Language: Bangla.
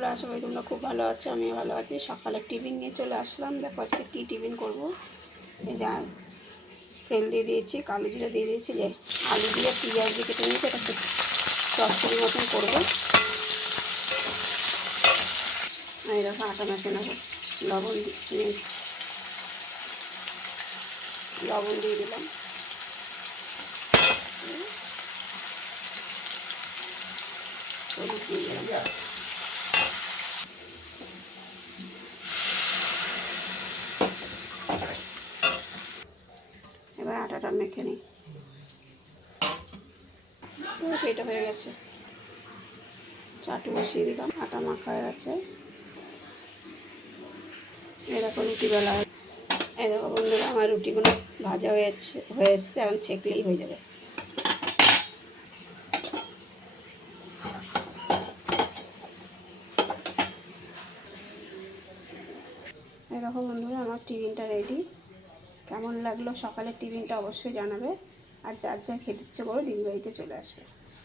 বন্ধুরা, আশা করি তোমরা খুব ভালো আছো। আমিও ভালো আছি। সকালে টিফিন নিয়ে চলে আসলাম। দেখো আজকে কী টিফিন করবো। এই যে তেল দিয়ে দিয়েছি, কালো জিরা দিয়ে দিয়েছি, যে আলু দিয়ে পেঁয়াজ দিয়ে কেটে নিয়েছি, এটা চচ্চড়ি মতন করবো। এই দেখো আটা মেখে নেবো, লবণ দিয়ে দিলাম। হলুদ দিয়ে দিলাম। এবার আটাটা মেখে নিই। এটা হয়ে গেছে, চাটু বসিয়ে দিলাম। আটা মাখা হয়ে গেছে। এই দেখো রুটি বেলা। এই দেখো বন্ধুরা, আমার রুটিগুলো ভাজা হয়ে এসছে। এখন ছেঁকলেই হয়ে যাবে। এই দেখো বন্ধুরা, আমার টিফিনটা রেডি। কেমন লাগলো সকালের টিফিনটা অবশ্যই জানাবে। আর যার যা খেতে ইচ্ছে করো দিদিবাড়িতে চলে আসবে।